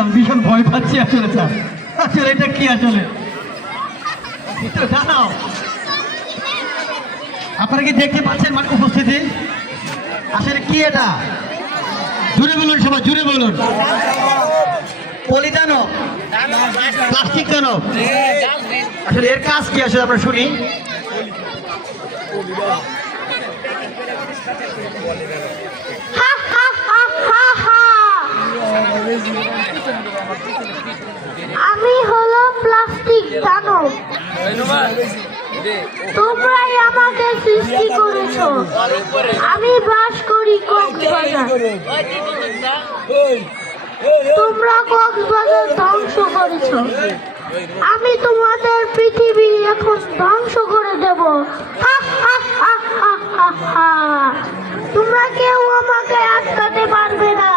আমি ভীষণ ভয় পাচ্ছি আসলে স্যার। আসলে এটা কি আসলে জানাও, আপনারা কি দেখতে পাচ্ছেন মানে উপস্থিতি? আসলে কি এটা? জুড়ে বলুন সবাই, জুড়ে বলুন। পলি দানব, প্লাস্টিক দানব, আসলে এর কাজ কি আসলে আমরা শুনি। আমি হলো প্লাস্টিক দানব। তোমরাই আমাকে সৃষ্টি করেছো। আমি বাস করি কক্সবাজার। তোমরা কক্সবাজার ধ্বংস করেছো। আমি তোমাদের পৃথিবী এখন ধ্বংস করে দেব। তোমরা কেউ আমাকে আটকাতে পারবে না।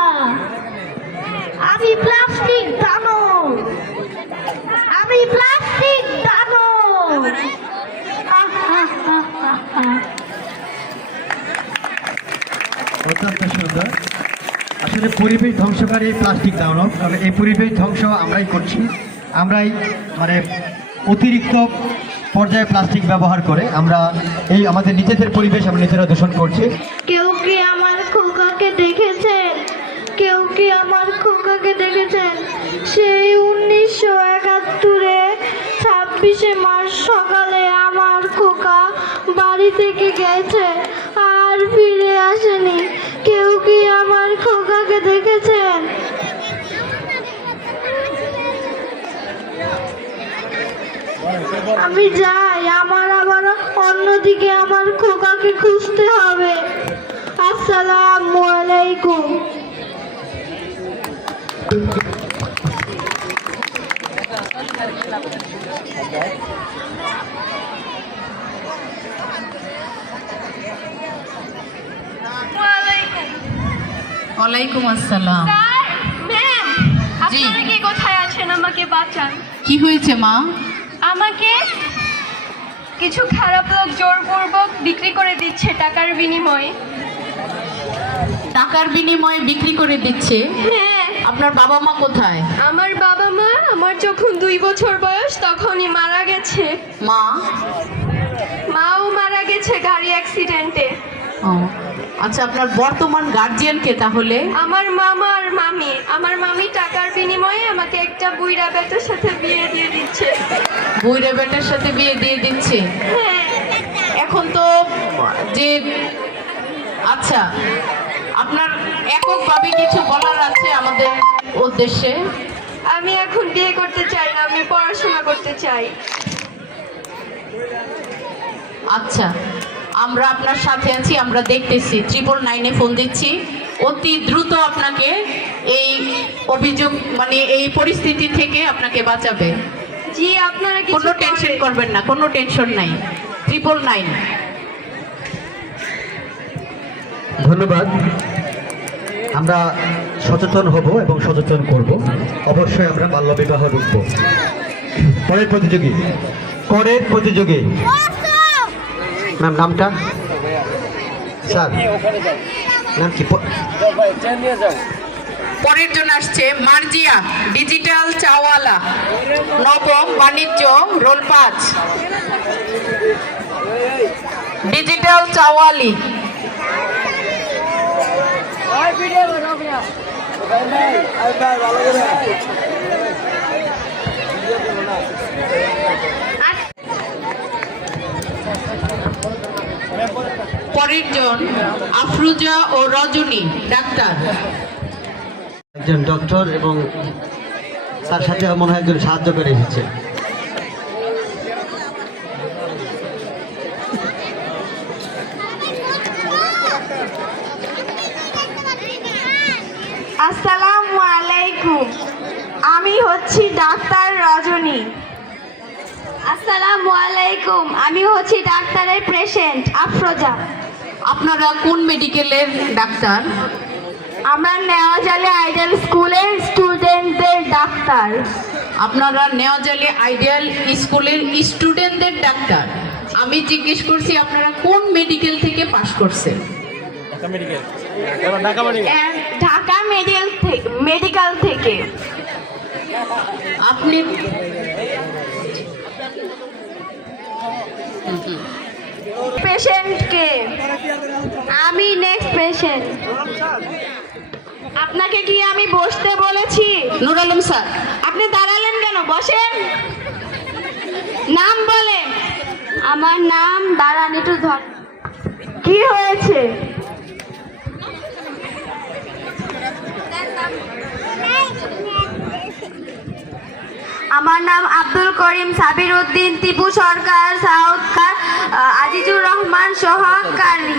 আমি প্লাস্টিক দানব। আমি প্লাস্টিক দানব। অত্যন্ত সুন্দর। আসলে পরিবেশ ধ্বংসকারী প্লাস্টিক দানব, কারণ এই পরিবেশ ধ্বংস আমরাই করছি। আমরাই মানে অতিরিক্ত পর্যায়ে প্লাস্টিক ব্যবহার করে আমরা এই আমাদের নিজেদের পরিবেশ আমরা নিজেরা দূষণ করছি। কেউ কি আমার খোকাকে দেখেছেন? কেউ কি আমার খোকাকে দেখেছেন? সেই 1971-এ 26শে মার্চ সকালে আমার খোকা বাড়ি থেকে গেছে, আর ফিরে আসেনি। কেউ কি আমার খোকাকে দেখেছেন? আমি যাই, আমার আবার অন্যদিকে আমার খোকাকে খুঁজতে হবে। আসসালামু আলাইকুম। ওয়ালাইকুম আসসালাম। ম্যাম, জি। আপনারা কি কোথায় আছেন? আমাকে বাঁচান। কি হয়েছে মা? আমাকে কিছু খারাপ লোক জোরপূর্বক বিক্রি করে দিচ্ছে টাকার বিনিময়ে। টাকার বিনিময়ে বিক্রি করে দিচ্ছে? হ্যাঁ, আপনার বাবা মা কোথায়? আমার বাবা মা আমার যখন 2 বছর বয়স তখনই মারা গেছে। মা? মাও মারা গেছে গাড়ি অ্যাক্সিডেন্টে। ও আচ্ছা, আপনার বর্তমান গার্জিয়ান কে তাহলে? আমার মামা আর মামি। আমার মামি টাকার বিনিময়ে আমাকে একটা বুইড়া বেটার সাথে বিয়ে দিয়ে দিচ্ছে। বুইড়া বেটার সাথে বিয়ে দিয়ে দিচ্ছে? হ্যাঁ, এখন তো যে আচ্ছা, আপনার এককভাবে কিছু বলার আছে আমাদের উদ্দেশ্যে? আমি এখন বিয়ে করতে চাই না, আমি পড়াশোনা করতে চাই। আচ্ছা, আমরা আপনার সাথে আছি, আমরা দেখতেছি। 999-এ ফোন দিচ্ছি, অতি দ্রুত আপনাকে এই অভিযোগ মানে এই পরিস্থিতি থেকে আপনাকে বাঁচাবে। জি, আপনারা কিছু কোনো টেনশন করেন। করবেন না, কোনো টেনশন নাই। 999। ধন্যবাদ। আমরা সচেতন হব এবং সচেতন করব। অবশ্যই আমরা বাল্যবিবাহ রুখব। পরের প্রতিযোগী, করের প্রতিযোগী ম্যাম, নামটা স্যার নাম কি? পরের জন আসছে মার্জিয়া, ডিজিটাল চাওয়ালা, নবম বাণিজ্য, রোল 5। ডিজিটাল চাওয়ালি। পরের জন আফরুজা ও রজনী, ডাক্তার। একজন ডক্টর এবং তার সাথে মনে হয় একজন সাহায্য করে এসেছে। আসসালামু আলাইকুম। আমি হচ্ছি ডাক্তার রজনী। আসসালামু আলাইকুম। আমি হচ্ছি ডাক্তারের পেশেন্ট আফরোজা। আপনারা কোন মেডিকেলের ডাক্তার? আমরা নেওয়াজালে আইডিয়াল স্কুলের স্টুডেন্টদের ডাক্তার। আপনারা নেওয়াজালি আইডিয়াল স্কুলের স্টুডেন্টদের ডাক্তার। আমি জিজ্ঞেস করছি আপনারা কোন মেডিকেল থেকে পাশ করছেন? ঢাকা মেডিকেল থেকে। আপনি পেশেন্টকে আমি নেক্সট পেশেন্ট। আপনাকে কি আমি বসতে বলেছি? নুর আলম স্যার। আপনি দাঁড়ালেন কেন? বসেন। নাম বলে। আমার নাম দাঁড়ান একটু ধর। কি হয়েছে? আমার নাম আব্দুল করিম সাবির উদ্দিন, টিপু সরকার, সাউদকার, আজিজুর রহমান সহকারী।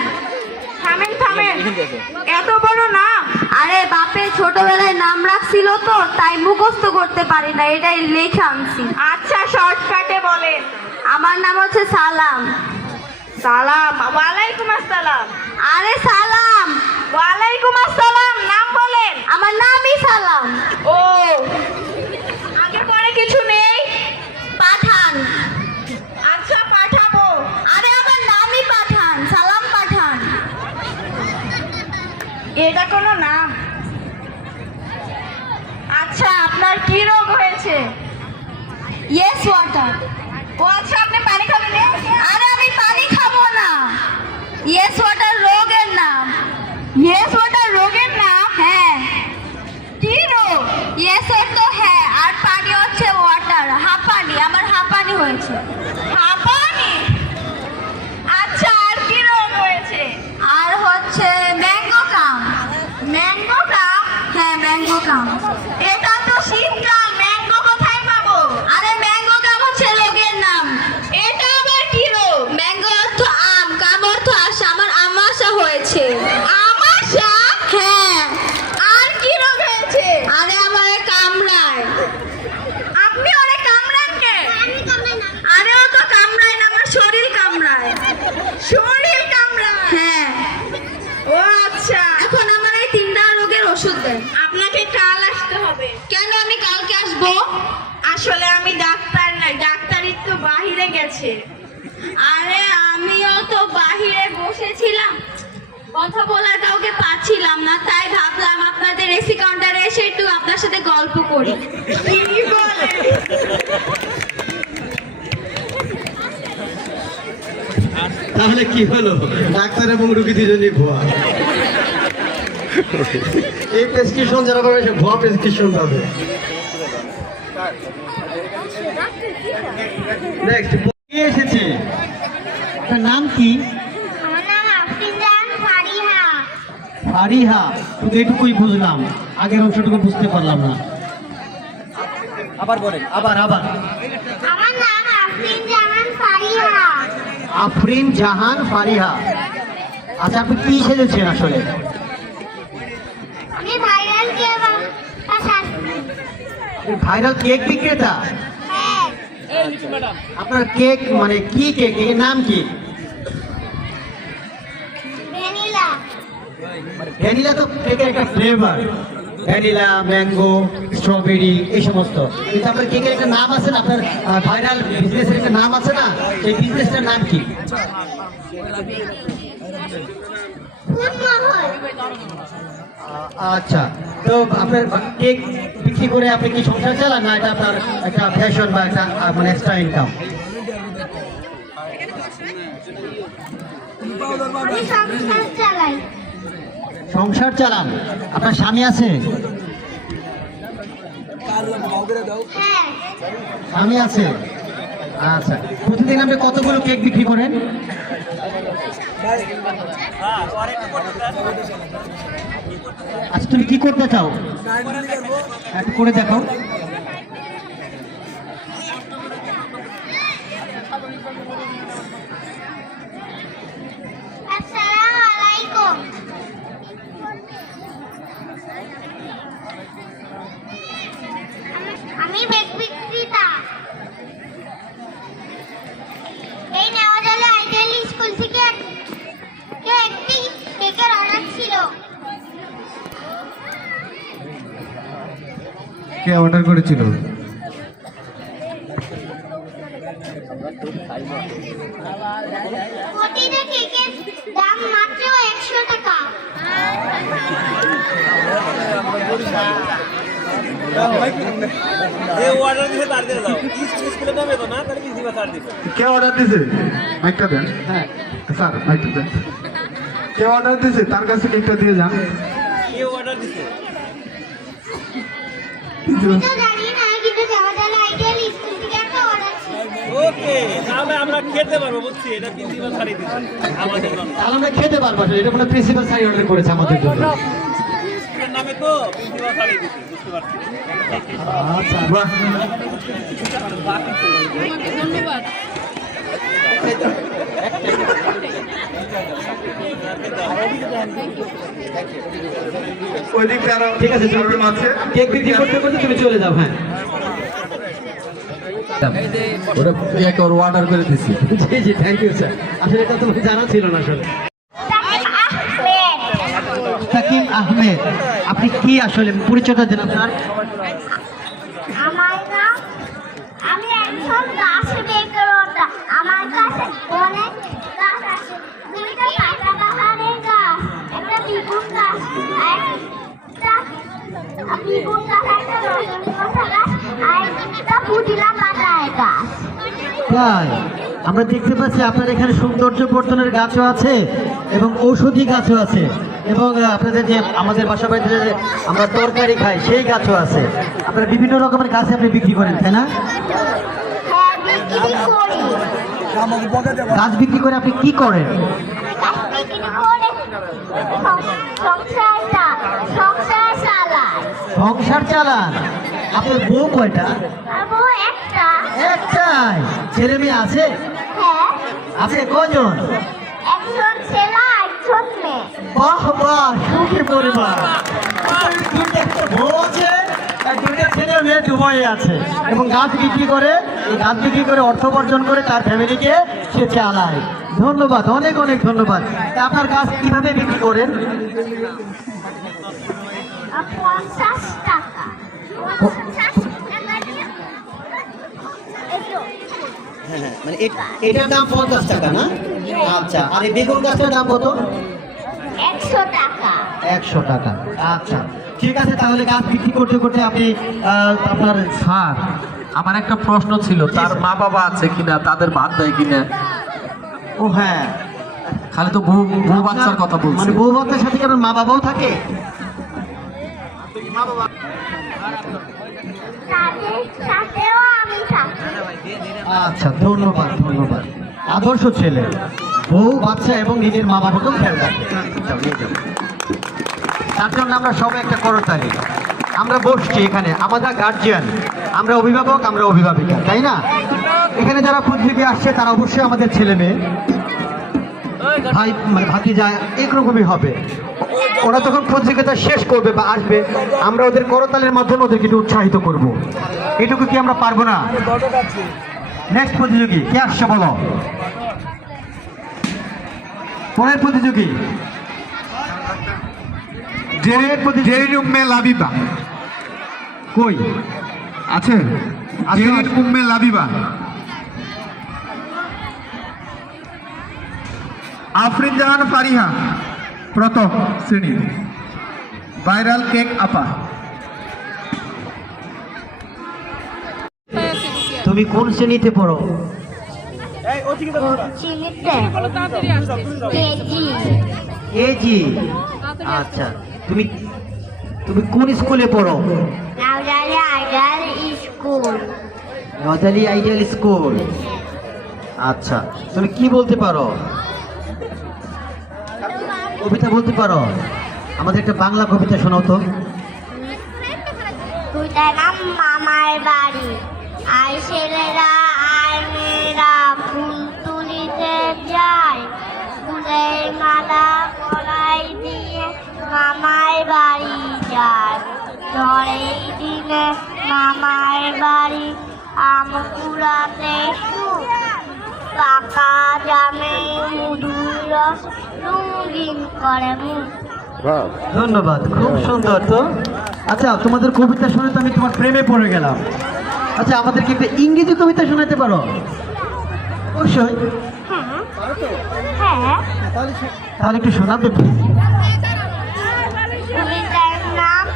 থামেন থামেন, এত বড় নাম? আরে বাপে ছোটবেলায় নাম রাখছিল তো, তাই মুখস্থ করতে পারি না, এটাই লেখা আনছি। আচ্ছা শর্টকাটে বলেন। আমার নাম হচ্ছে সালাম। সালাম? ওয়ালাইকুম আসসালাম। আরে সালাম। ওয়ালাইকুম আসসালাম। নাম বলেন। আমার নামই সালাম। ও, আগে পরে কিছু নেই? পাঠান। আচ্ছা পাঠাবো। আরে আমার নামই পাঠান, সালাম পাঠান। এটা কোনো নাম? আচ্ছা আপনার কি রোগ হয়েছে? Yes water. ও আচ্ছা, আপনি পানি খাবেন? আরে আমি পানি খাবো না। ইয়েস ওয়াটার রোগের নাম। ইয়েস ওয়াটার রোগের নাম? হ্যাঁ। কি রোগ? ইয়েস ওয়াটার তো হ্যাঁ, আর পানি হচ্ছে ওয়াটার। হাঁপানি, আমার হাঁপানি হয়েছে। হাঁপানি? আচ্ছা আর কি রোগ হয়েছে? আর হচ্ছে ম্যাঙ্গো কাম। ম্যাঙ্গো কাম? হ্যাঁ ম্যাঙ্গো কাম। এটা তো শীতকাল, ম্যাঙ্গো কোথায় পাবো? আরে ম্যাঙ্গো কাম হচ্ছে রোগের নাম। এটা আবার কি রোগ? ম্যাঙ্গো অর্থ আম, কাম অর্থ আশা, আমার আমাশা হয়েছে। আমাশা? হ্যাঁ। আর কি রোগ হয়েছে? আরে আমার কামড়ায়। আপনি ওরে কামড়ান কে? আরে ও তো কামড়ায় না, আমার শরীর কামড়ায়। শরীর কামড়ায়? হ্যাঁ। ও আচ্ছা, এখন আমার এই তিনটা রোগের ওষুধ দেন। আপনাকে কাল আসতে হবে। কেন আমি কালকে আসবো? আসলে আমি ডাক্তার নাই, ডাক্তার একটু বাহিরে গেছে। আরে আমিও তো বাহিরে বসেছিলাম, কথা বলার কাউকে পাচ্ছিলাম না, তাই ভাবলাম আপনাদের এসি কাউন্টারে এসে একটু আপনার সাথে গল্প করি। কি বলে? তাহলে কি হলো? ডাক্তার এবং রুগী দুজনই ভুয়া। এই প্রেসক্রিপশন যারা পাবে সে ভুয়া প্রেসক্রিপশন পাবে। নেক্সট কে এসেছে? আপনার নাম কি? আমার নাম আফরিন ফারিহা। ফারিহা? শুধু এটুকুই বুঝলাম, আগের অংশটুকু বুঝতে পারলাম না। আবার বলেন, আবার আবার। আমার নাম আফরিন জাহান ফারিহা। আফরিন জাহান ফারিহা। আচ্ছা আপনি কি সেজেছেন আসলে? আমি ভাইরাল কেক ভাইরাল কেক বিক্রেতা? হ্যাঁ। আপনার কেক মানে কি কেক, এর নাম কি? ভ্যানিলা। ভ্যানিলা তো কেকের একটা ফ্লেভার, ভ্যানিলা, ম্যাঙ্গো, স্ট্রবেরি এই সমস্ত। কিন্তু আপনার কেকের একটা নাম আছে না, আপনার ভাইরাল বিজনেসের একটা নাম আছে না, সেই বিজনেসটার নাম কি? আচ্ছা, তো আপনার কেক বিক্রি করে আপনি কি সংসার চালান, না এটা আপনার একটা ফ্যাশন বা একটা মানে এক্সট্রা ইনকাম? আমি সংসার চালাই। সংসার চালান। আপনার স্বামী আছে? হ্যাঁ। স্বামী আছে। আচ্ছা, প্রতিদিন আপনি কতগুলো কেক বিক্রি করেন? আচ্ছা, তুমি কি করতে চাও? একটু করে দেখাও। আসসালামু আলাইকুম। আমি কেক বিক্রেতা। এই নেওয়াজালে আইডিয়াল স্কুল থেকে একটি কেকের অর্ডার ছিল। কে অর্ডার করেছিল? প্রতিটা কেকের দাম মাত্র 100 টাকা। কে অর্ডার দিছে মাইকটা দেন হ্যাঁ স্যার মাইকটা দেন কে অর্ডার দিছে তার কাছে কেকটা দিয়ে যান জানি না কিন্তু জামাতাল আইডিয়াল স্কুল থেকে একটা অর্ডার ছিল। ওকে তাহলে আমরা খেতে পারবো বুঝছি এটা প্রিন্সিপাল ছাড়িয়ে দিচ্ছে আমাদের জন্য তাহলে আমরা খেতে পারবো আসলে। এটা কোনো প্রিন্সিপাল স্যার অর্ডার করেছে আমাদের জন্য। স্কুলের নামে তো প্রিন্সিপাল ছাড়িয়ে দিচ্ছে বুঝতে পারছি আচ্ছা বাহ ওই দিকটা আরো ঠিক আছে, প্রবলেম আছে কেক বিক্রি করতে করতে তুমি চলে যাও। হ্যাঁ ওটা এক অর্ডার করে দিছি। জি জি, থ্যাংক ইউ স্যার। আসলে এটা তো জানা ছিল না আসলে। সাকিব আহমেদ, আপনি কি আসলে পরিচয়টা দেন আপনার? আমার নাম, আমি একজন গাছ বিক্রেতা। আমার কাছে অনেক গাছ আছে। দুইটা পাতাবাহারের গাছ, একটা বেগুন গাছ, একটা বেগুন গাছ, একটা রজনীগন্ধা গাছ, আর একটা পুদিনা পাতার গাছ। তাই আমরা দেখতে পাচ্ছি আপনার এখানে সৌন্দর্য বর্ধনের গাছও আছে এবং ঔষধি গাছও আছে এবং আপনাদের যে আমাদের বাসা বাড়িতে যে আমরা তরকারি খাই সেই গাছও আছে। আপনারা বিভিন্ন রকমের গাছ আপনি বিক্রি করেন, তাই না? হ্যাঁ, বিক্রি করি। গাছ বিক্রি করে আপনি কি করেন? গাছ বিক্রি করে সংসার চালাই। সংসার চালান। আপনার বউ কয়টা? আর বউ একটা। একটাই। ছেলে মেয়ে আছে? হ্যাঁ, আছে কজন? একজন ছেলে একজন মেয়ে। বাহ বাহ, সুখী পরিবার। দুইটা বউ আছে আর দুইটা ছেলে মেয়ে দুবাই আছে এবং গাছ বিক্রি করে, এই গাছ বিক্রি করে অর্থ উপার্জন করে তার ফ্যামিলিকে সে চালায়। ধন্যবাদ, অনেক অনেক ধন্যবাদ। তা আপনার গাছ কিভাবে বিক্রি করেন? 50 টাকা। 50 টাকা দিয়ে মানে এটার দাম 50 টাকা না? আচ্ছা, আর এই বেগুন গাছটার দাম কত? 100 টাকা। 100 টাকা। আচ্ছা ঠিক আছে, তাহলে গাছ বিক্রি করতে করতে আপনি আপনার স্যার আমার একটা প্রশ্ন ছিল, তার মা বাবা আছে কিনা, তাদের ভাত দেয় কিনা? ও হ্যাঁ, খালি তো বউ বাচ্চার কথা বলছে। মানে বউ বাচ্চার সাথে কি আপনার মা বাবাও থাকে? তাদের সাথেও আমি থাকি। আচ্ছা, ধন্যবাদ ধন্যবাদ। আদর্শ ছেলে, বউ বাচ্চা এবং নিজের মা বাবাকেও খেয়াল রাখবে। তার জন্য আমরা সবাই একটা করতালি। আমরা বসছি এখানে, আমরা গার্জিয়ান, আমরা অভিভাবক, আমরা অভিভাবিকা, তাই না? এখানে যারা প্রতিযোগী আসছে তারা অবশ্যই আমাদের ছেলে মেয়ে, ভাই মানে ভাতিজা একরকমই হবে। ওরা তখন প্রতিযোগিতা শেষ করবে বা আসবে, আমরা ওদের করতালের মাধ্যমে ওদেরকে একটু উৎসাহিত করব। এটুকু কি আমরা পারবো না? নেক্সট প্রতিযোগী কে আসছে বলো? পরের প্রতিযোগী জেরিন উম্মে লাবিবা কই আছে? জেরিন উম্মে লাবিবা। আফরিন জাহান ফারিহা প্রথম শ্রেণী, ভাইরাল কেক আপা। তুমি কোন শ্রেণীতে পড়ো? চিনিতে কেজি। কেজি। আচ্ছা, তুমি তুমি কোন স্কুলে পড়ো? নাওজালি আইডাল স্কুল। নজালি আইডিয়াল স্কুল। আচ্ছা, তুমি কি বলতে পারো? কবিতা বলতে পারো? আমাদের একটা বাংলা কবিতা শোনাও তো। দুইটার নাম মামার বাড়ি। আর ছেলেরা আর মেয়েরা ফুল তুলিতে যায়, ফুলের মালা গলায় দিয়ে মামার বাড়ি যায়। ঝড়ের দিনে মামার বাড়ি আম কুড়াতে সুখ, পাকা জামে মধুর রস রঙিন করে মুখ। ধন্যবাদ, খুব সুন্দর তো। আচ্ছা, তোমাদের কবিতা শুনে তো আমি তোমার প্রেমে পড়ে গেলাম। আচ্ছা, আমাদেরকে একটা ইংরেজি কবিতা শোনাতে পারো? অবশ্যই। হ্যাঁ, তাহলে একটু শোনাবে প্লিজ। কবিতার নাম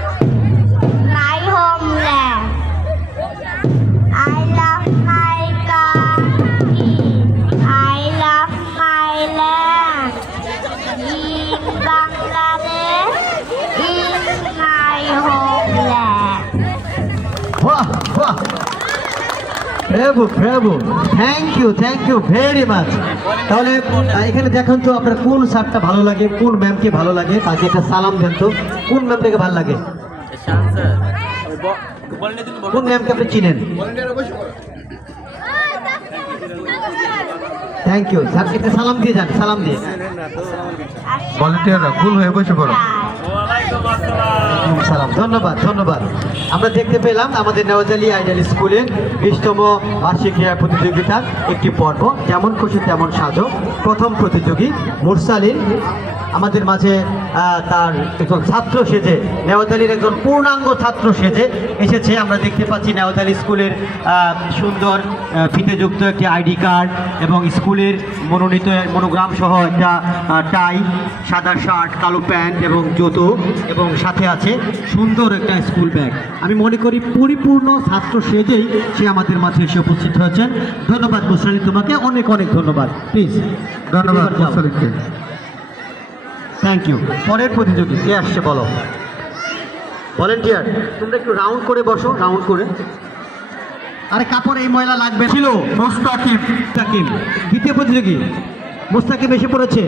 my homeland. Bravo, thank you very much. তাহলে এখানে দেখুন তো আপনার কোন স্যারটা ভালো লাগে, কোন ম্যামকে ভালো লাগে, তাকে একটা সালাম দেন তো। কোন ম্যামটাকে ভালো লাগে, কোন ম্যামকে আপনি চিনেন? থ্যাংক ইউ স্যার, একটা সালাম দিয়ে যান, সালাম দিয়ে। ভলেন্টিয়াররা ভুল হয়ে বসে পড়ো। সালাম, ধন্যবাদ। আমরা দেখতে পেলাম আমাদের নেওয়াজালি আইডিয়াল স্কুলের 20তম বার্ষিক ক্রীড়া প্রতিযোগিতার একটি পর্ব। যেমন খুশি তেমন সাজো। প্রথম প্রতিযোগী মুরসালিন আমাদের মাঝে তার একজন ছাত্র সেজে, নেওয়াজালির একজন পূর্ণাঙ্গ ছাত্র সেজে এসেছে। আমরা দেখতে পাচ্ছি নেওয়াজালি স্কুলের সুন্দর ফিতেযুক্ত একটি আইডি কার্ড এবং স্কুলের মনোনীত মনোগ্রাম সহ একটা টাই, সাদা শার্ট, কালো প্যান্ট এবং জুতো, এবং সাথে আছে সুন্দর একটা স্কুল ব্যাগ। আমি মনে করি পরিপূর্ণ ছাত্র সেজেই সে আমাদের মাঝে এসে উপস্থিত হয়েছেন। ধন্যবাদ মুশালি, তোমাকে অনেক ধন্যবাদ। প্লিজ, ধন্যবাদ মুশারিফকে। Thank you. পরের প্রতিযোগী কে আসছে বলো? ভলেন্টিয়ার, তোমরা একটু রাউন্ড করে বসো, রাউন্ড করে। আরে কাপড় এই ময়লা লাগবে। ছিল মুস্তাকিম। দ্বিতীয় প্রতিযোগী মুস্তাকিম এসে পড়েছে।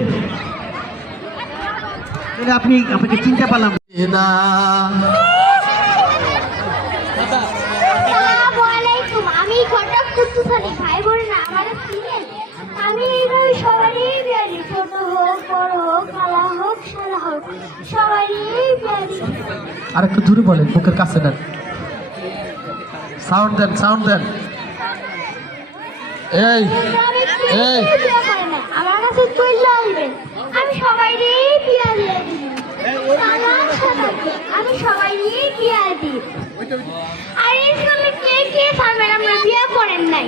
আপনাকে চিনতে পারলাম না। আমি ঘটক কুতুসানি ভাই বোনেরা আমাদের চিনেন। আমি এইভাবে সবারই বিয়ারি, ছোট হোক বড় হোক কালা হোক সাদা হোক সবারই বিয়ারি। আর একটু দূরে বলেন, বুকের কাছে নেন, সাউন্ড দেন। এই আমার কাছে চলে আসবেন, আমি সবাইরই বিয়া দিয়ে দিই। আমি সবাইরই বিয়া দিই। আর স্কুলে কে থাকবেন আমরা বিয়া করেন নাই,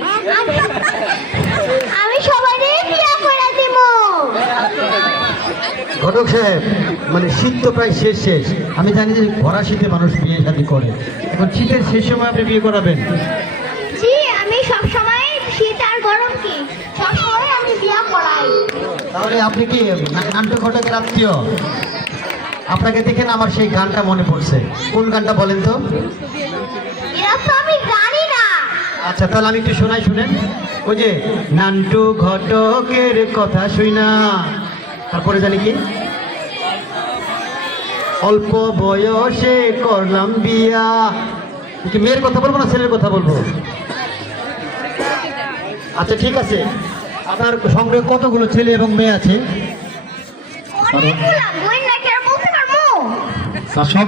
আমি সবাইরই বিয়া করে দিব। ঘটক সাহেব, মানে শীত তো প্রায় শেষ। আমি জানি যে ভরা শীতে মানুষ বিয়ে শাদী করে, এখন শীতের শেষ সময় আপনি বিয়ে করাবেন? জি, আমি সবসময় শীত আর গরম কি সবসময় আমি বিয়া করাই। তাহলে আপনি কি নান্টু ঘটকের আত্মীয়? আপনাকে দেখে না আমার সেই গানটা মনে পড়ছে। কোন গানটা বলেন তো? এরা তো আমি জানি না। আচ্ছা, তাহলে আমি একটু শোনাই, শুনেন। ওই যে নান্টু ঘটকের কথা শুই না, তারপরে জানি কি, অল্প বয়সে করলাম বিয়া। কি মেয়ের কথা বলবো না ছেলের কথা বলবো? আচ্ছা ঠিক আছে, আপনার সঙ্গে কতগুলো ছেলে এবং মেয়ে আছে? অনেকগুলা বই না কি আর বলতে পারবো? স্যার সব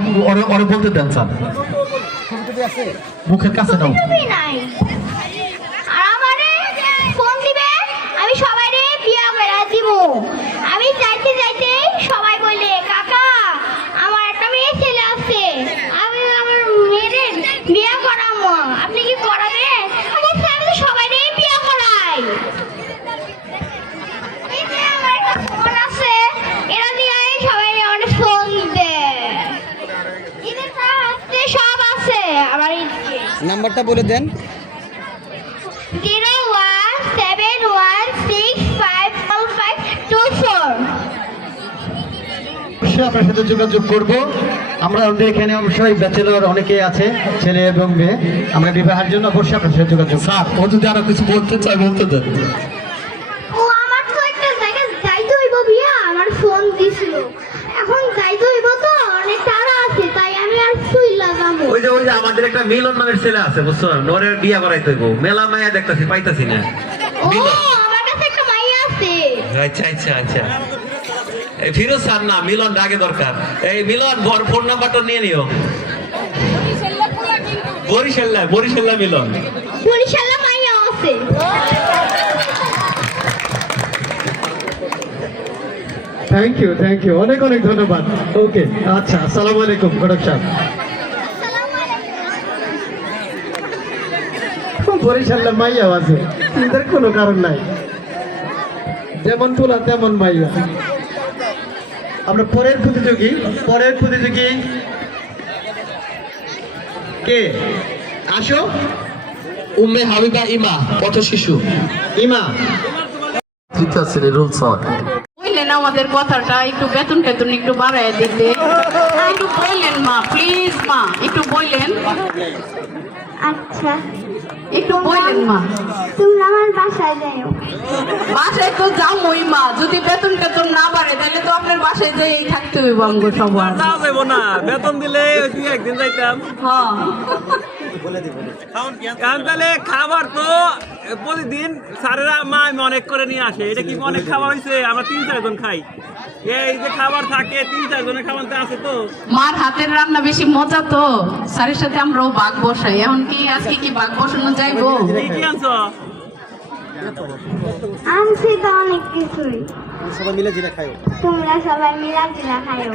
ওরে বলতে দেন স্যার, মুখের কাছে নাও। কিছুই নাই। আর আমারে ফোন দিবেন, আমি সবাইরে বিয়া করে দিব। আমি যাইতে সবাই বলে কাকা আমার একটা মেয়ে ছেলে আছে, আমি আমার মেয়ের বিয়া করাবো, আপনি কি করাবেন? আমি তো সবাইরে বিয়া করাই। এই যে আমার একটা ফোন আছে, এরা দিয়ে সবাই অনেক ফোন দেয়। এদের হাতে সব আছে। আমার নাম্বারটা বলে দেন। 01716552524। অবশ্যই আপনার সাথে যোগাযোগ করব। আমরা আমাদের এখানে অবশ্যই ব্যাচেলর অনেকে আছে, ছেলে এবং মেয়ে। আমরা বিবাহের জন্য অবশ্যই আপনার সাথে যোগাযোগ। স্যার ও যদি আরো কিছু বলতে চায় বলতে দেন। ও আমার তো একটা জায়গায় যাইতে হইব বিয়া, আমার ফোন দিছিল। এখন যাইতে হইব তো অনেক তাড়া আছে, তাই আমি আর শুইলা যাবো। ওই যে আমাদের একটা মিলন নামের ছেলে আছে, বুঝছো? ওরে বিয়া করাইতে হইব। মেলা মায়া দেখতাছি, পাইতাছি না। ও আমার কাছে একটা মাইয়া আছে। আচ্ছা এই ফিরোজ স্যার না, মিলন আগে দরকার। এই মিলন ফোন নাম্বারটা নিয়ে নিও। বরিশাল্লা মিলন, বরিশালে মাইয়া আছে। থ্যাংক ইউ, অনেক ধন্যবাদ। ওকে, আচ্ছা, আসসালামু আলাইকুম ঘটক সাহেব। বরিশাল্লা মাইয়া আছে, চিন্তার কোনো কারণ নাই। যেমন তোলা তেমন মাইয়া। আমরা পরের প্রতিযোগী কে? আসো। উম্মে হাবিবা ইমা, পথ শিশু। ইমা, তৃতীয় শ্রেণীর রুল স্যার। বললেন আমাদের কথাটা একটু বেতন একটু বাড়ায় দিতে, একটু বললেন মা, প্লিজ মা একটু বললেন। আচ্ছা একটু বললেন মা। তোমরা আমার বাসায় যাও। বাসায় তো যাও মই মা, যদি বেতন টেতন না বাড়ে তাহলে তো আপনার বাসায় যেই থাকতে হইব আমগো সবার। যাওয়া যাবো না, বেতন দিলে ওই দুই একদিন যাইতাম। হ্যাঁ কারণ তাহলে খাবার তো প্রতিদিন স্যারেরা মা আমি অনেক করে নিয়ে আসে। এটা কি অনেক খাবার হয়েছে? আমরা 3-4 জন খাই। এই যে খাবার থাকে 3-4 জনের খাবার তো আছে তো। মার হাতের রান্না বেশি মজা তো, স্যারের সাথে আমরাও ভাগ বসাই। এখন কি আজকে কি ভাগ বসানো যাইবো? কি কি আনছো? আনছি তো অনেক কিছুই, সবাই মিলে যেটা খাই। তোমরা সবাই মিলা জিলা খাইও।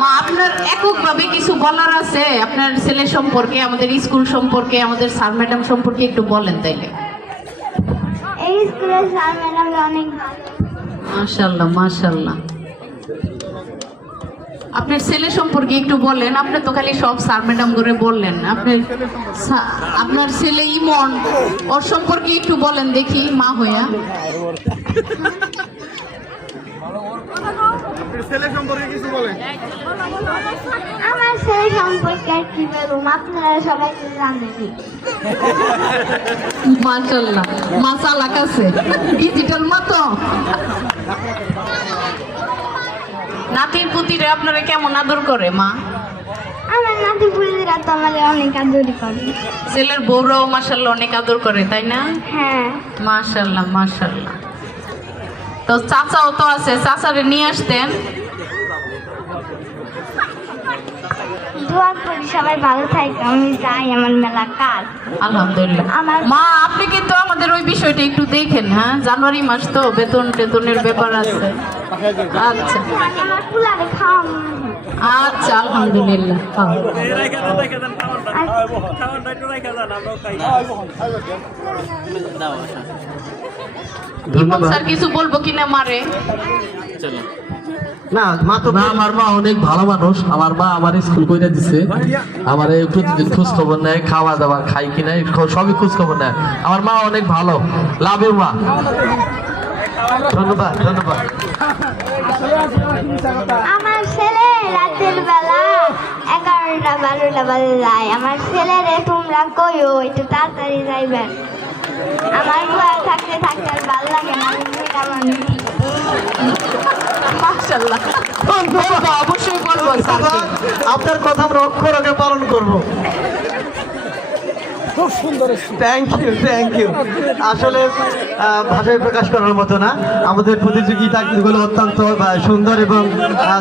মা আপনার এককভাবে কিছু বলার আছে আপনার ছেলে সম্পর্কে, আমাদের স্কুল সম্পর্কে, আমাদের স্যার ম্যাডাম সম্পর্কে একটু বলেন তাইলে। এই স্কুলের স্যার ম্যাডাম অনেক ভালো। মাশাআল্লাহ মাশাআল্লাহ। আপনার ছেলে সম্পর্কে একটু বলেন। আপনি তো খালি সব স্যার ম্যাডাম করে বললেন। আপনার ছেলে ইমন, ওর সম্পর্কে একটু বলেন দেখি মা হইয়া। ছেলে সম্পর্কে কিছু বলেন। আমার ছেলে সম্পর্কে আর কি বলবো, আপনারা সবাই তো জানেনই। মাশাআল্লাহ, মা চালাক আছে, ডিজিটাল মতো। নাতির পুতিরে আপনারা কেমন আদর করে মা? আমার নাতি পুলিরা তো আমাদের অনেক আদরই করে। ছেলের বউরাও মাশাআল্লাহ অনেক আদর করে, তাই না? হ্যাঁ, মাশাআল্লাহ মাশাআল্লাহ। তো চাচাও তো আছে, চাচারে নিয়ে আসতেন। দোয়া করি সবাই ভালো থাকে। আমি যাই, আমার মেলা কাজ। আলহামদুলিল্লাহ। মা আপনি কিন্তু আমাদের ওই বিষয়টা একটু দেখেন। হ্যাঁ, জানুয়ারি মাস তো বেতন টেতনের ব্যাপার আছে। আচ্ছা আমার ফুলারে খাওয়া। আচ্ছা আলহামদুলিল্লাহ। হ্যাঁ। এই রাইখা দেন, রাইখা দেন খাবারটা। খাবারটা একটু রাইখা দেন, আমরাও খাই। ধন্যবাদ। স্যার কিছু বলবো কিনা মারে? না মা তো না, আমার মা অনেক ভালো মানুষ। আমার মা আমার স্কুল কইরা দিছে, আমার প্রতিদিন খোঁজ খবর নেয়, খাওয়া দাওয়া খাই কিনা সবই খোঁজ খবর নেয়। আমার মা অনেক ভালো। লাভ ইউ মা। ধন্যবাদ ধন্যবাদ। আমার ছেলে রাতের বেলা 11টা-12টা বাজে যায়। আমার ছেলেরে তোমরা কইও একটু তাড়াতাড়ি যাইবেন। আমার ভয় থাকতে থাকতে আর ভালো লাগে না, আমি বুড়া মানুষ। মাশাআল্লাহ। বলবো, অবশ্যই বলবো স্যারকে। আপনার কথা আমরা অক্ষরে পালন করব। খুব সুন্দর। Thank you. আসলে ভাষায় প্রকাশ করার মতো না। আমাদের প্রতিযোগিতাগুলো অত্যন্ত সুন্দর এবং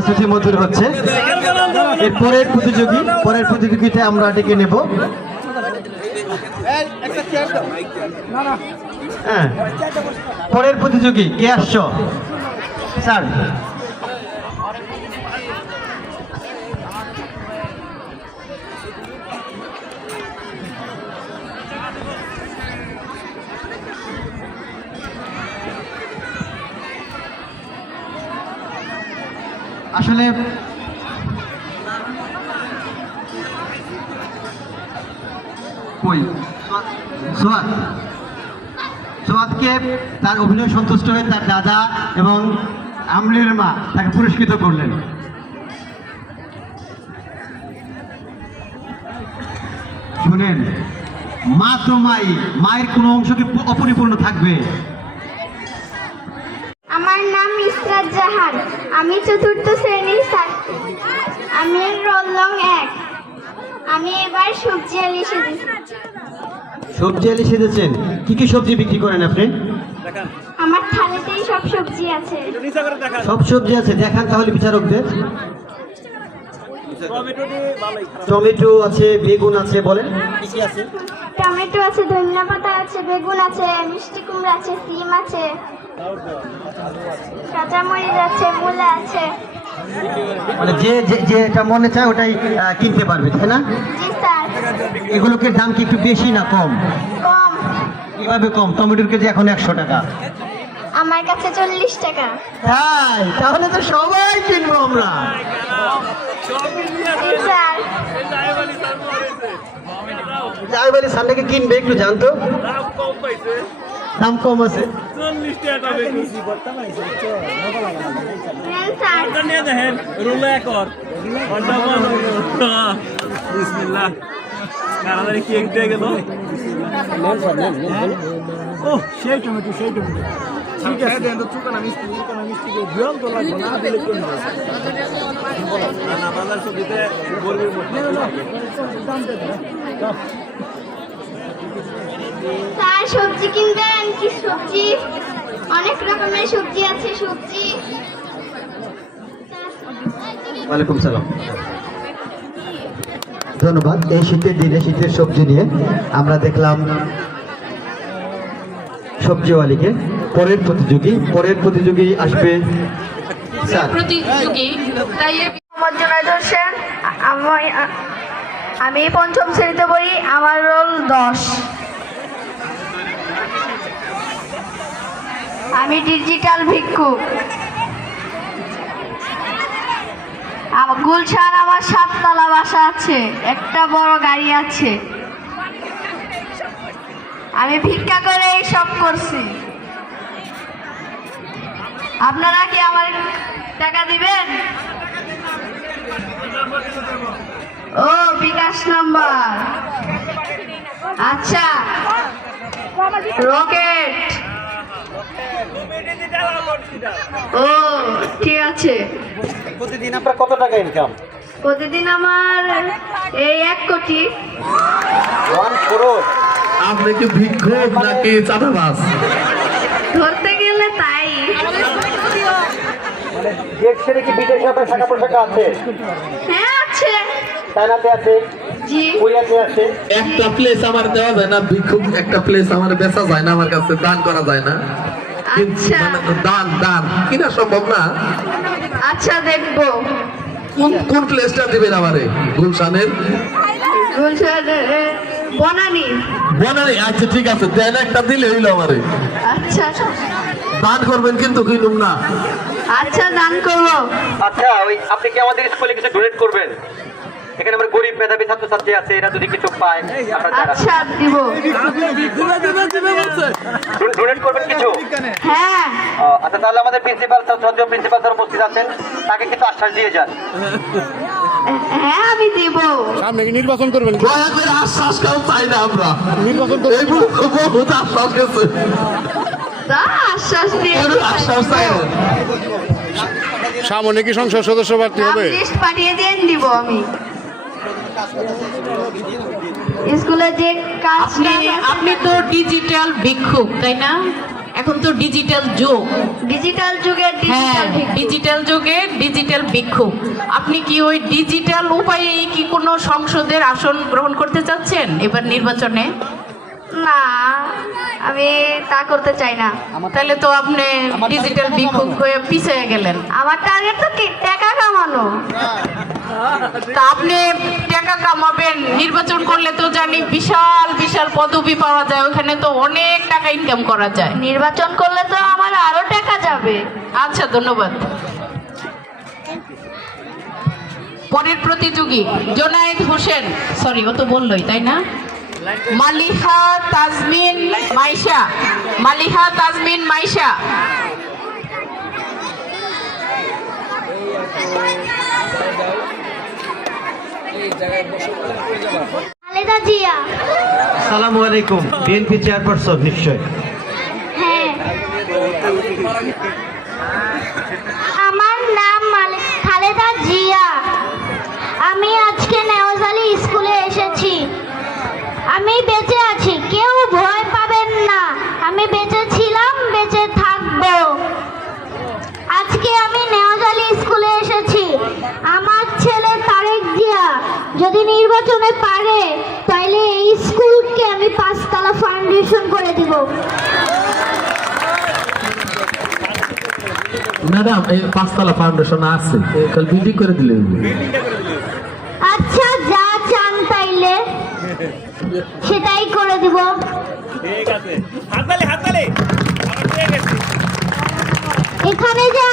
শ্রুতিমধুর হচ্ছে। এর পরের প্রতিযোগিতায় আমরা ডেকে নেব। হ্যাঁ, পরের প্রতিযোগী কে আসছো স্যার? আসলে কই সোয়াদকে তার অভিনয় সন্তুষ্ট হয়ে তার দাদা এবং আমলির মা তাকে পুরস্কৃত করলেন। শুনেন, মা তো মায়ের কোনো অংশ কি অপরিপূর্ণ থাকবে? আমার নাম ইসরাত জাহান, আমি 4র্থ শ্রেণীর ছাত্রী। আমি রোল নং 1। আমি এবার সবজি আলি সেজেছি। সবজি আলি সেজেছেন? কি কি সবজি বিক্রি করেন আপনি? আমার থালিতেই সব সবজি আছে। সব সবজি আছে, দেখান তাহলে বিচারকদের। টমেটো আছে, বেগুন আছে, বলেন কি কি আছে? টমেটো আছে, ধনিয়া পাতা আছে, বেগুন আছে, মিষ্টি কুমড়া আছে, সিম আছে, কাঁচামরিচ আছে, মূলা আছে। মানে যেটা মনে চায় ওটাই কিনতে পারবে, তাই না? জি স্যার। এগুলোকে দাম কি একটু বেশি না কম? কম। কিভাবে কম? টমেটোর কেজি এখন 100 টাকা। আমার কাছে 40 টাকা। তাই? তাহলে তো সবাই কিনবো আমরা। জি স্যার। যাই বলি সামনে কিনবে, একটু জানতো দাম কম আছে। 40 টাকা বেগুন। নেন স্যার। এটা নিয়ে দেখেন, রুলে একর। বিসমিল্লাহ। তাড়াতাড়ি কেক দিয়ে গেল। ও সেই টমেটো ঠিক আছে না বাজার সবজিতে গরুর মধ্যে স্যার সবজি কিনবেন কি সবজি? অনেক রকমের সবজি আছে সবজি। ওয়ালাইকুম সালাম। ধন্যবাদ। এই শীতের দিনে শীতের সবজি নিয়ে আমরা দেখলাম সবজিওয়ালিকে। পরের প্রতিযোগী আসবে স্যার। প্রতিযোগী মোহাম্মদ জুনায়েদ হোসেন, আমি পঞ্চম শ্রেণীতে পড়ি, আমার রোল 10। আমি ডিজিটাল ভিক্ষুক। গুলশান আমার 7 তলা বাসা আছে, একটা বড় গাড়ি আছে। আমি ভিক্ষা করে এই সব করছি। আপনারা কি আমার টাকা দিবেন? ও বিকাশ নাম্বার, আচ্ছা। রকেট, ও ঠিক আছে। প্রতিদিন আপনার কত টাকা ইনকাম? প্রতিদিন আমার এই 1 কোটি। 1 crore। আপনি কি ভিক্ষুক নাকি চাঁদাবাজ? ধরতে গেলে তাই। দেশ ছেড়ে কি বিদেশে আপনার টাকা পয়সা আছে? হ্যাঁ আছে। চায়নাতে আছে, জি। কোরিয়াতে আছে। একটা প্লেস আমার দেওয়া যায় না? ভিক্ষুক একটা প্লেস আমার বেচা যায় না, আমার কাছে দান করা যায় না? আচ্ছা দান কিনা সম্ভব না? আচ্ছা দেখবো। কোন প্লেসটা দিবেন আমারে? গুলশানের বনানি। আচ্ছা ঠিক আছে, দেন একটা দিলে হইলো আমারে। আচ্ছা দান করবেন কিন্তু কিনুম না। আচ্ছা দান করবো। আচ্ছা, ওই আপনি কি আমাদের স্কুলে কিছু ডোনেট করবেন? এখানে আমার গরিব মেধাবী ছাত্রছাত্রী আছে, এরা যদি কিছু পায় আচ্ছা দিব। ডোনেট করবেন কিছু? হ্যাঁ। আচ্ছা, তাহলে আমাদের প্রিন্সিপাল স্যার উপস্থিত আছেন, তাকে কিছু আশ্বাস দিয়ে যান। হ্যাঁ আমি দিব। দয়া করে আশ্বাস কেউ চাই না আমরা। এই বহুত আশ্বাস গেছে, তা আশ্বাস দিয়ে আশ্বাস চাই না। সামনে কি সংসদ সদস্য প্রার্থী হবে? লিস্ট পাঠিয়ে দেন, দিব আমি। স্কুলে যে কাজ আপনি তো ডিজিটাল ভিক্ষুক তাই না? এখন তো ডিজিটাল যুগ, ডিজিটাল যুগের হ্যাঁ ডিজিটাল যুগে ডিজিটাল ভিক্ষুক। আপনি কি ওই ডিজিটাল উপায়ে কি কোনো সংসদের আসন গ্রহণ করতে চাচ্ছেন এবার নির্বাচনে? না, আমি তা করতে চাই না। তাহলে তো আপনি ডিজিটাল ভিক্ষুক হয়ে পিছিয়ে গেলেন। আমার টার্গেট তো টাকা কামানো। তা আপনি টাকা কামাবেন, নির্বাচন করলে তো জানি বিশাল বিশাল পদবি পাওয়া যায়, ওখানে তো অনেক টাকা ইনকাম করা যায়। নির্বাচন করলে তো আমার আরো টাকা যাবে। আচ্ছা ধন্যবাদ। পরের প্রতিযোগী জুনায়েদ হোসেন, সরি ও তো বললোই তাই না? মালিহা তাজমিন মাইশা, মালিহা তাজমিন মাইশা। খালেদা জিয়া। আসসালামু আলাইকুম। বিএনপি চেয়ারপারসন নিশ্চয়? হ্যাঁ। আমার নাম খালেদা জিয়া। আমি আজকে নেওয়াজালি স্কুলে এসেছি। আমি বেঁচে আছি, কেউ ভয় পাবেন না। আমি বেঁচে ছিলাম, বেঁচে থাকবো। আজকে আমি নেওয়াজালি স্কুলে এসেছি। আমার ছেলে তারেক জিয়া যদি নির্বাচনে পারে তাহলে এই স্কুলকে আমি 5 তলা ফাউন্ডেশন করে দিব। ম্যাডাম এই 5 তলা ফাউন্ডেশন আছে, কাল বিল্ডিং করে দিলে। আচ্ছা যা চান তাইলে সেটাই করে দিব। ঠিক আছে, হাততালি হাততালি। আমরা পেয়ে গেছি। এখানে যে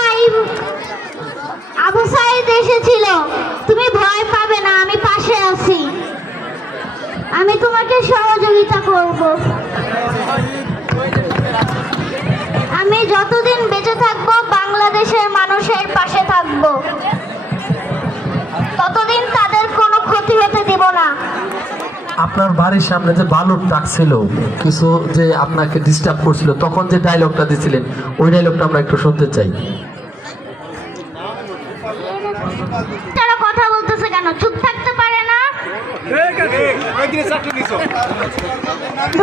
আবু সাইদ এসেছিল, তুমি ভয় পাবে না, আমি পাশে আছি। আমি তোমাকে সহযোগিতা করব। আমি যতদিন বেঁচে থাকবো বাংলাদেশের মানুষের পাশে থাকবো, ততদিন তাদের কোনো ক্ষতি হতে দেব না। আপনার বাড়ির সামনে যে বালুর ট্রাক ছিল, কিছু যে আপনাকে ডিস্টার্ব করছিল, তখন যে ডায়লগটা দিছিলেন ওই ডায়লগটা আমরা একটু শুনতে চাই। তারা কথা বলতেছে কেন? চুপ থাকতে পারে না?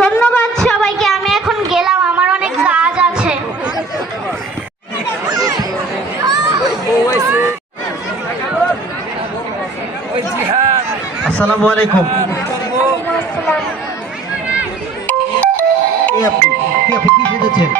ধন্যবাদ সবাইকে, আমি এখন গেলাম, আমার অনেক কাজ আছে। আসসালামু আলাইকুম। আপনি কি সেজেছেন?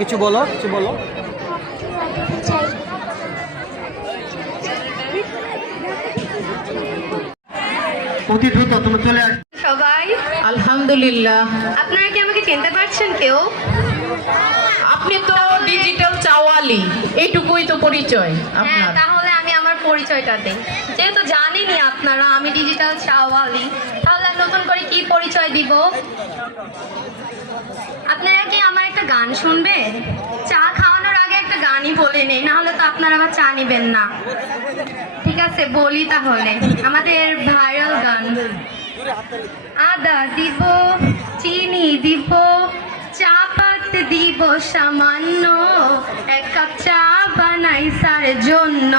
কিছু বলো, কিছু বলো। অতি দ্রুত তুমি চলে আস। সবাই আলহামদুলিল্লাহ। আপনারা কি আমাকে চিনতে পারছেন কেউ? আপনি তো ডিজিটাল চাওয়ালি, এইটুকুই তো পরিচয় হ্যাঁ, আপনার। তাহলে আমি আমার পরিচয়টা দিই। যেহেতু জানেনই আপনারা আমি ডিজিটাল চাওয়ালি, তাহলে আর নতুন করে কি পরিচয় দিব? আপনারা কি আমার একটা গান শুনবেন? চা খাওয়ানোর আগে একটা গানই বলে নেই, না হলে তো আপনারা আবার চা নিবেন না। ঠিক আছে, বলি তাহলে আমাদের ভাইরাল গান। আদা দিব, চিনি দিব, চা পাতি দিব সামান্য, এক কাপ চা বানাই স্যার জন্য।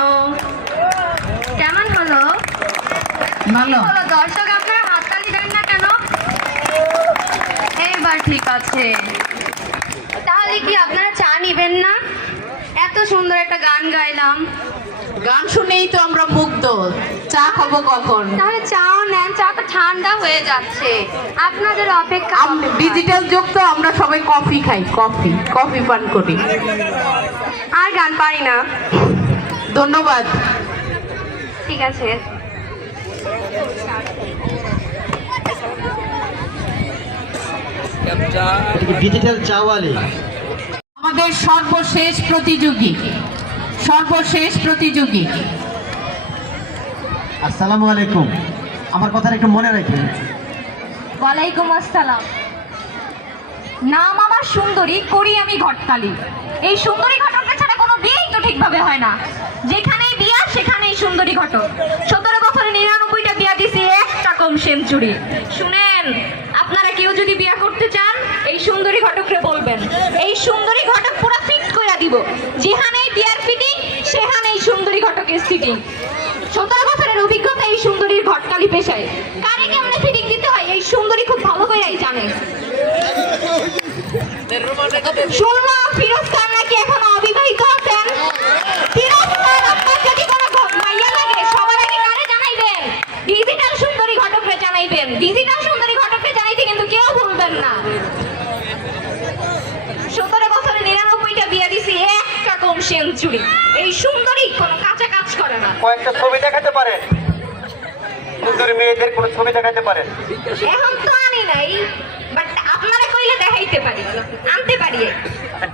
কেমন হলো? ভালো। হলো দর্শক, আপনারা হাততালি দেন না কেন? এইবার ঠিক আছে। তাহলে কি আপনারা চা নিবেন না? এত সুন্দর একটা গান গাইলাম, গান শুনেই তো আমরা মুগ্ধ, চা খাবো কখন? তাহলে চাও নেন, চা তো ঠান্ডা হয়ে যাচ্ছে, আপনাদের অপেক্ষা। ডিজিটাল যুগ তো, আমরা সবাই কফি খাই, কফি পান করি। আর গান পারি না। ধন্যবাদ। ঠিক আছে। ডিজিটাল চাওয়ালি আমাদের সর্বশেষ প্রতিযোগী। আসসালামু আলাইকুম। আমার কথাটা একটু মনে রাখবেন। ওয়ালাইকুম আসসালাম। নাম আমার সুন্দরী, করি আমি ঘটকালি। এই সুন্দরী ঘটককে ছাড়া কোনো বিয়েই তো ঠিকভাবে হয় না। যেখানেই বিয়া সেখানেই সুন্দরী ঘটক। 17 বছরে 99টা বিয়া দিছি, একটা কম সেঞ্চুরি। শুনেন, আপনারা কেউ যদি বিয়া করতে চান এই সুন্দরী ঘটককে বলবেন, এই সুন্দরী ঘটক পুরো ফিট করে দিব। যেখানেই বিয়ার ফিটিং সেখানেই সুন্দরী ঘটকের সিটিং। 17 বছরের অভিজ্ঞতা এই সুন্দরীর ঘটকালি পেশায়। কারে কেমনে ফিটিং দিতে হয় এই সুন্দরী খুব ভালো করেই জানে। শুনলাম ফিরোজ খান নাকি এখনো অবিবাহিত আছেন। ফিরোজ খান, আপনার যদি কোনো মাইয়া লাগে সবার আগে কারে জানাইবেন? ডিজিটাল সুন্দরী ঘটককে জানাইবেন। ডিজিটাল সুন্দরী ঘটককে জানাইতে কিন্তু কেউ ভুলবেন না। 17 বছরে 99টা বিয়ে দিছি, একটা কম সেঞ্চুরি। এই সুন্দরী কোনো কাঁচা কাজ করে না। কয়েকটা ছবি দেখাতে পারেন? সুন্দরী মেয়েদের কোনো ছবি দেখাতে পারেন? এখন তো আনি নাই, বাট আপনারা কইলে দেখাইতে পারি, আনতে পারি।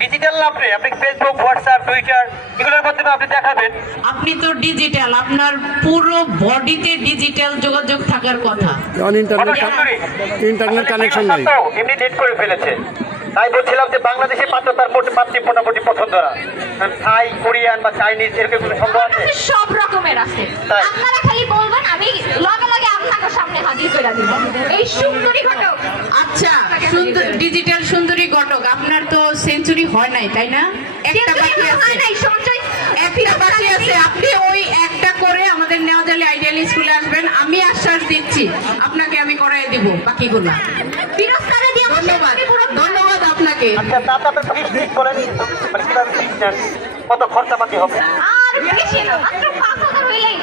ডিজিটাল না আপনি ফেসবুক, হোয়াটসঅ্যাপ, টুইটার এগুলোর মাধ্যমে আপনি দেখাবেন। আপনি তো ডিজিটাল, আপনার পুরো বডিতে ডিজিটাল যোগাযোগ থাকার কথা। ইন্টারনেট কানেকশন নাই, এমনি নেট করে ফেলেছে। তাই বলছিলাম যে বাংলাদেশে পাত্রতার পাত্রী মোটামুটি পছন্দ না। থাই, কোরিয়ান বা চাইনিজ এরকম কোনো সন্দেহ আছে? সব রকমের আছে, তাই? আপনারা খালি বলবেন, আমি লগে লগে আপনাদের সামনে হাজির করে দিব। এই সুন্দরী ঘটক। আচ্ছা, ডিজিটাল সুন্দরী ঘটক, আপনার তো সেঞ্চুরি হয় নাই, তাই না? একটা বাকি আছে, একটা বাকি আছে। আপনি ওই একটা করে আমাদের নেওয়াজালি আইডিয়াল স্কুলে আসবেন, আমি আশ্বাস দিচ্ছি আপনাকে আমি করাই দিব বাকিগুলো। ধন্যবাদ আপনাকে। আচ্ছা, তাতে আপনি ঠিক করেন, মানে কিভাবে ঠিক নেন, কত খরচাপাতি হবে? আর বেশি না, মাত্র 5000 হইলেই।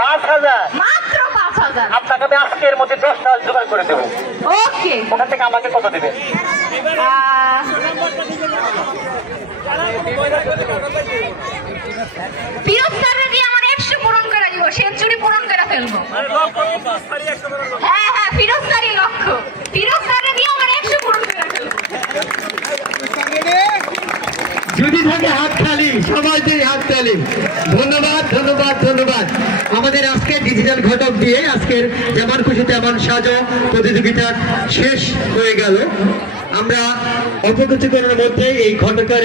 5000? মাত্র 5000। আপনাকে আমি আজকের মধ্যে 10টা জোগাড় করে দেবো। ওকে। ওখান থেকে আমাকে কত দেবে? ফিরোজ স্যারের দিয়ে আমার 100 পূরণ করে দিব, সেঞ্চুরি পূরণ করে ফেলবো। হ্যাঁ হ্যাঁ, ফিরোজ স্যারই লক্ষ্য। ফিরোজ স্যারের দিয়ে আমার 100 পূরণ করে ফেলবো। যদি থাকে হাততালি, সবাই দিয়ে হাততালি। ধন্যবাদ। আমাদের আজকে ডিজিটাল ঘটক দিয়ে আজকের যেমন খুশি তেমন সাজো প্রতিযোগিতা শেষ হয়ে গেল। আমরা অল্প কিছুক্ষণের মধ্যে এই ঘটকের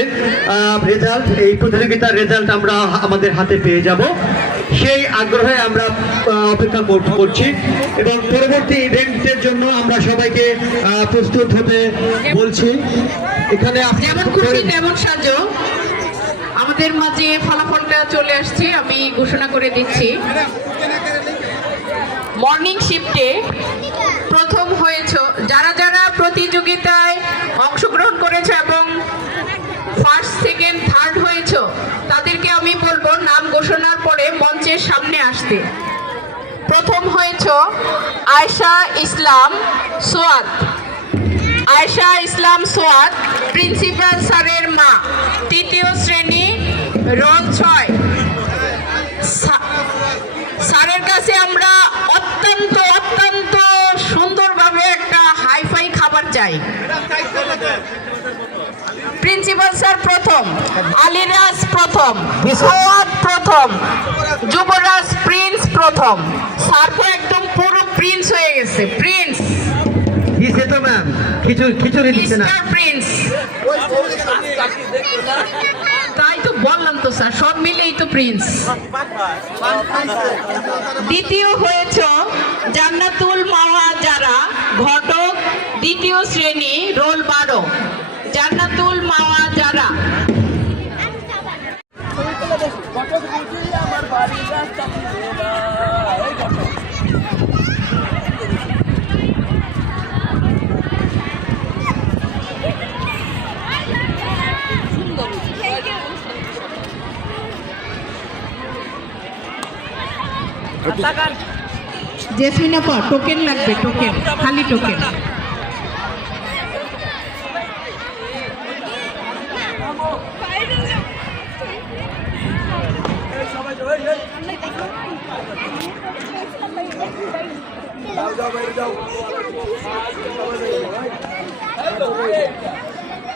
রেজাল্ট, এই প্রতিযোগিতার রেজাল্ট আমরা আমাদের হাতে পেয়ে যাব। সেই আগ্রহে আমরা অপেক্ষা করছি এবং পরবর্তী ইভেন্টের জন্য আমরা সবাইকে প্রস্তুত হতে বলছি। এখানে যেমন খুশি তেমন সাজো। আমাদের মাঝে ফলাফলটা চলে আসছে, আমি ঘোষণা করে দিচ্ছি। মর্নিং শিফটে প্রথম হয়েছে যারা যারা প্রতিযোগিতায় অংশগ্রহণ করেছে এবং ফার্স্ট সেকেন্ড থার্ড হয়েছে তাদেরকে আমি বলবো নাম ঘোষণার পরে মঞ্চের সামনে আসতে। প্রথম হয়েছে আয়েশা ইসলাম সোয়াদ। আয়েশা ইসলাম সোয়াদ প্রিন্সিপাল স্যারের মা, তৃতীয় শ্রেণী, রোল 6। স্যারের কাছে আমরা অত্যন্ত অত্যন্ত সুন্দরভাবে একটা হাইফাই খাবার চাই। প্রিন্সিপাল স্যার প্রথম, আলিরাজ প্রথম, সোয়াদ প্রথম, যুবরাজ প্রিন্স প্রথম। স্যার তো একদম পুরো প্রিন্স হয়ে গেছে, প্রিন্স। দিছে তো ম্যাম, খিচুড়ি দিচ্ছে না। Mister Prince. তাই তো বললাম তো স্যার, সব মিলেই তো প্রিন্স। দ্বিতীয় হয়েছে জান্নাতুল মাওয়া যারা, ঘটক, দ্বিতীয় শ্রেণী, রোল 12। জান্নাতুল মাওয়া যারা। জেসমিন আপা, টোকেন লাগবে, টোকেন, খালি টোকেন। যাও যাও যাও